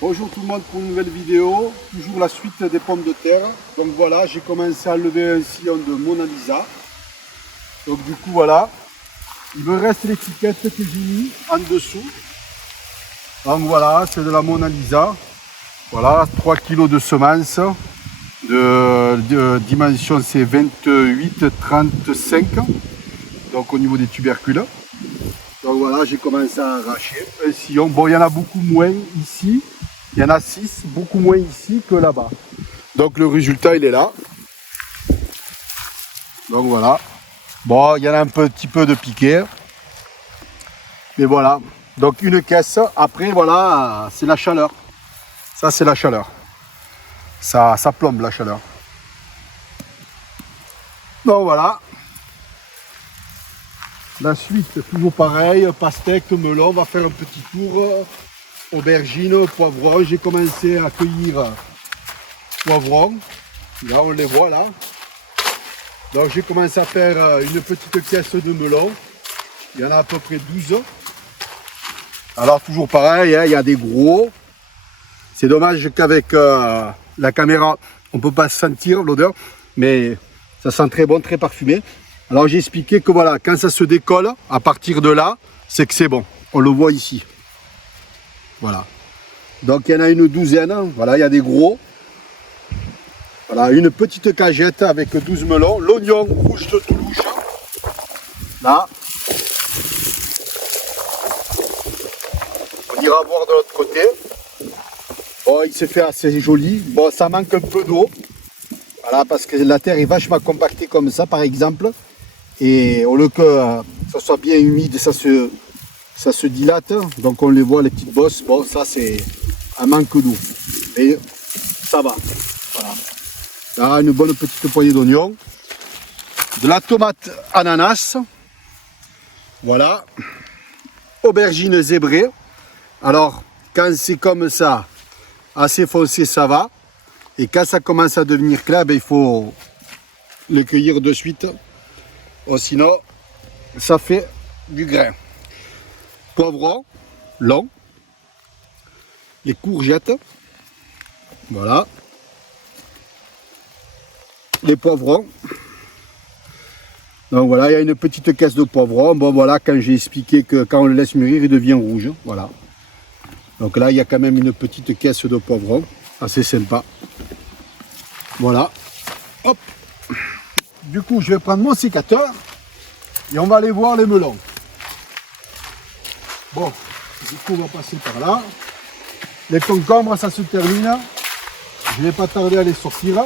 Bonjour tout le monde pour une nouvelle vidéo, toujours la suite des pommes de terre. Donc voilà, j'ai commencé à enlever un sillon de Mona Lisa. Donc du coup voilà, il me reste l'étiquette que j'ai mis en dessous. Donc voilà, c'est de la Mona Lisa. Voilà, 3 kg de semences. De dimension c'est 28-35. Donc au niveau des tubercules. Donc voilà, j'ai commencé à arracher un sillon. Bon, il y en a beaucoup moins ici. Il y en a 6, beaucoup moins ici que là-bas. Donc le résultat, il est là. Donc voilà. Bon, il y en a un petit peu de piqué. Mais voilà. Donc une caisse. Après, voilà, c'est la chaleur. Ça, c'est la chaleur. Ça plombe la chaleur. Donc voilà. La suite, toujours pareil. Pastèque, melon. On va faire un petit tour. Aubergines, poivrons. J'ai commencé à cueillir poivrons. Là, on les voit là. Donc j'ai commencé à faire une petite caisse de melon. Il y en a à peu près 12. Alors toujours pareil, hein, il y a des gros. C'est dommage qu'avec la caméra, on ne peut pas sentir l'odeur. Mais ça sent très bon, très parfumé. Alors j'ai expliqué que voilà, quand ça se décolle, à partir de là, c'est que c'est bon. On le voit ici. Voilà. Donc il y en a une douzaine. Voilà, il y a des gros. Voilà, une petite cagette avec 12 melons. L'oignon rouge de Toulouse. Là. On ira voir de l'autre côté. Bon, il s'est fait assez joli. Bon, ça manque un peu d'eau. Voilà, parce que la terre est vachement compactée comme ça, par exemple. Et au lieu que ça soit bien humide, ça se dilate. Donc on les voit, les petites bosses. Bon, ça c'est un manque d'eau. Mais ça va. Voilà. Là, une bonne petite poignée d'oignons. De la tomate ananas. Voilà. Aubergines zébrées. Alors, quand c'est comme ça, assez foncé, ça va. Et quand ça commence à devenir clair, ben, il faut le cueillir de suite. Sinon, ça fait du grain. Poivrons, long. Les courgettes. Voilà. Les poivrons. Donc voilà, il y a une petite caisse de poivrons. Bon voilà, quand j'ai expliqué que quand on le laisse mûrir, il devient rouge. Voilà. Donc là, il y a quand même une petite caisse de poivrons. Assez sympa. Voilà. Hop. Du coup, je vais prendre mon sécateur et on va aller voir les melons. Bon, du coup, on va passer par là. Les concombres, ça se termine. Je ne vais pas tarder à les sortir.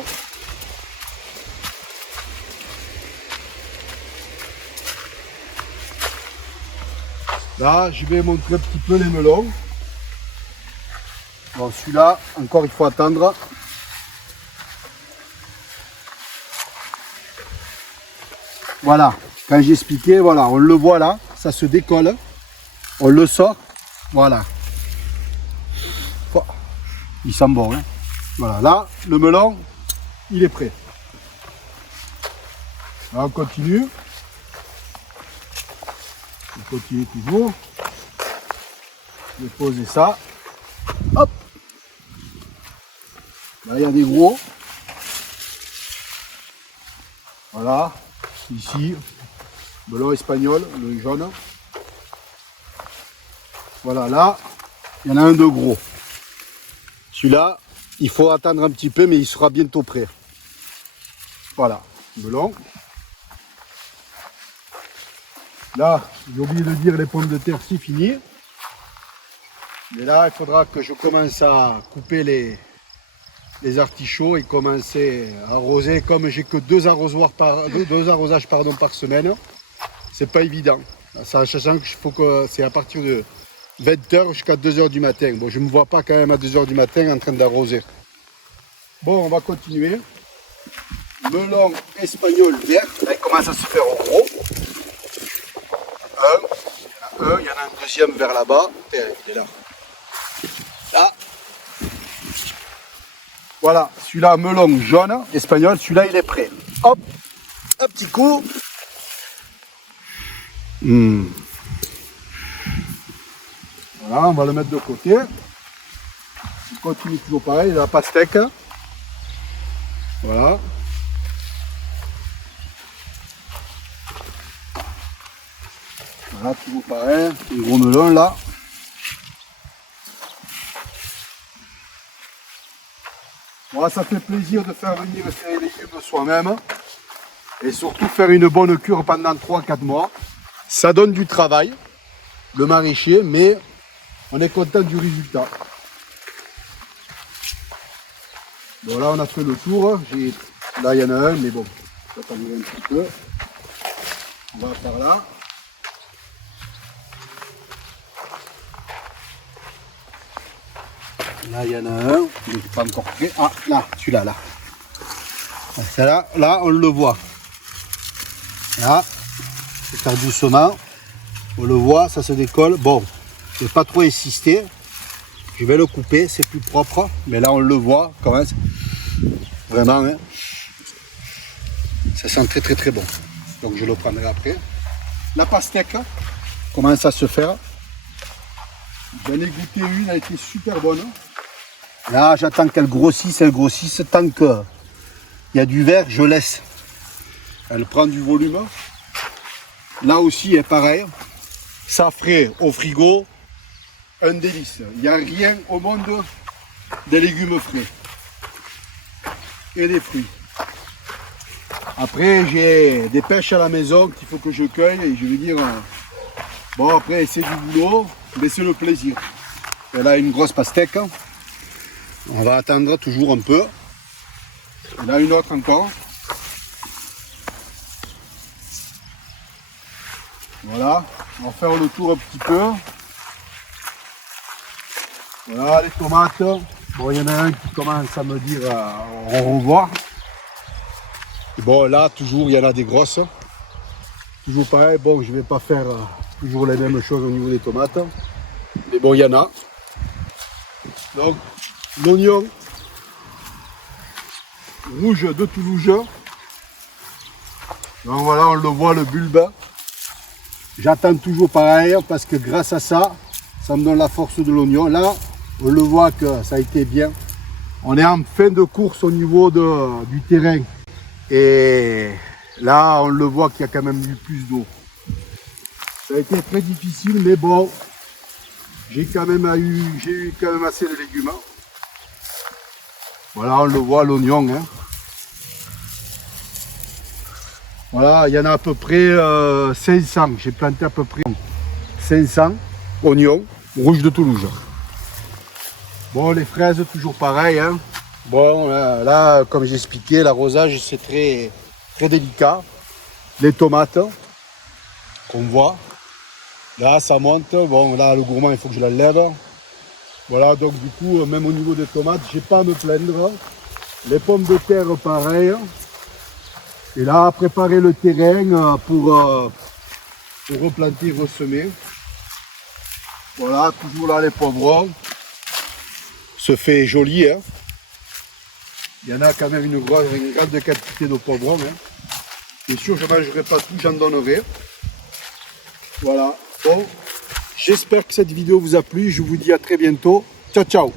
Là, je vais montrer un petit peu les melons. Bon, celui-là, encore, il faut attendre. Voilà, quand j'ai expliqué, voilà, on le voit là, ça se décolle. On le sort, voilà. Oh, il sent bon, hein. Voilà, là, le melon, il est prêt. Là, on continue. On continue toujours. Je vais poser ça. Hop. Là, il y a des gros. Voilà. Ici, melon espagnol, le jaune. Voilà, là, il y en a un de gros. Celui-là, il faut attendre un petit peu, mais il sera bientôt prêt. Voilà, melon. Là, j'ai oublié de dire, les pommes de terre, c'est fini. Mais là, il faudra que je commence à couper les artichauts et commencer à arroser. Comme j'ai que deux arrosages par semaine, c'est pas évident. Sachant que c'est à partir de 20h jusqu'à 2h du matin. Bon, je ne me vois pas quand même à 2h du matin en train d'arroser. Bon, on va continuer. Melon espagnol vert. Là, il commence à se faire au gros. Il y en a un deuxième vers là-bas. Il est là. Là. Voilà, celui-là, melon jaune, espagnol, celui-là, il est prêt. Hop, un petit coup. Voilà, on va le mettre de côté. continue toujours pareil, la pastèque. Voilà. Voilà, toujours pareil, un gros melon là. Voilà, ça fait plaisir de faire venir ces légumes soi-même. Et surtout faire une bonne cure pendant 3-4 mois. Ça donne du travail, le maraîcher, mais on est content du résultat. Bon, là on a fait le tour. Là il y en a un, mais bon, ça va durer un petit peu. On va par là. Là il y en a un, il n'est pas encore prêt. Ah là, celui-là, là. Celle-là, là on le voit. Là, je vais faire doucement. On le voit, ça se décolle. Bon, je ne vais pas trop insister. Je vais le couper, c'est plus propre. Mais là, on le voit quand même. Vraiment, hein. Ça sent très très très bon. Donc je le prendrai après. La pastèque commence à se faire. J'en ai goûté une, elle a été super bonne. Là, j'attends qu'elle grossisse, Tant qu'il y a du vert, je laisse. Elle prend du volume. Là aussi, est pareil. Ça ferait au frigo un délice. Il n'y a rien au monde des légumes frais et des fruits. Après, j'ai des pêches à la maison qu'il faut que je cueille et je veux dire, bon après c'est du boulot, mais c'est le plaisir. Et là, une grosse pastèque. On va attendre toujours un peu. Et là, une autre encore. Voilà, on va faire le tour un petit peu. Voilà les tomates. Bon, il y en a un qui commence à me dire au revoir. Et bon, là, toujours, il y en a des grosses. Toujours pareil. Bon, je ne vais pas faire toujours les mêmes choses au niveau des tomates. Mais bon, il y en a. Donc, l'oignon rouge de Toulouse. Donc voilà, on le voit, le bulbe. J'attends toujours pareil parce que grâce à ça, ça me donne la force de l'oignon. Là, on le voit que ça a été bien. On est en fin de course au niveau du terrain. Et là, on le voit qu'il y a quand même eu plus d'eau. Ça a été très difficile, mais bon, j'ai eu quand même assez de légumes. Voilà, on le voit, l'oignon. Hein. Voilà, il y en a à peu près 500. J'ai planté à peu près 500 oignons rouges de Toulouse. Bon, les fraises, toujours pareil. Hein. Bon, là, comme j'expliquais, l'arrosage, c'est très, très délicat. Les tomates, qu'on voit. Là, ça monte. Bon, là, le gourmand, il faut que je l'enlève. Voilà, donc du coup, même au niveau des tomates, j'ai pas à me plaindre. Les pommes de terre, pareil. Et là, préparer le terrain pour replanter, ressemer. Voilà, toujours là les poivrons. Se fait joli. Hein. Il y en a quand même une grande quantité de poivrons. Hein. Bien sûr, je ne mangerai pas tout, j'en donnerai. Voilà. Bon, j'espère que cette vidéo vous a plu. Je vous dis à très bientôt. Ciao, ciao.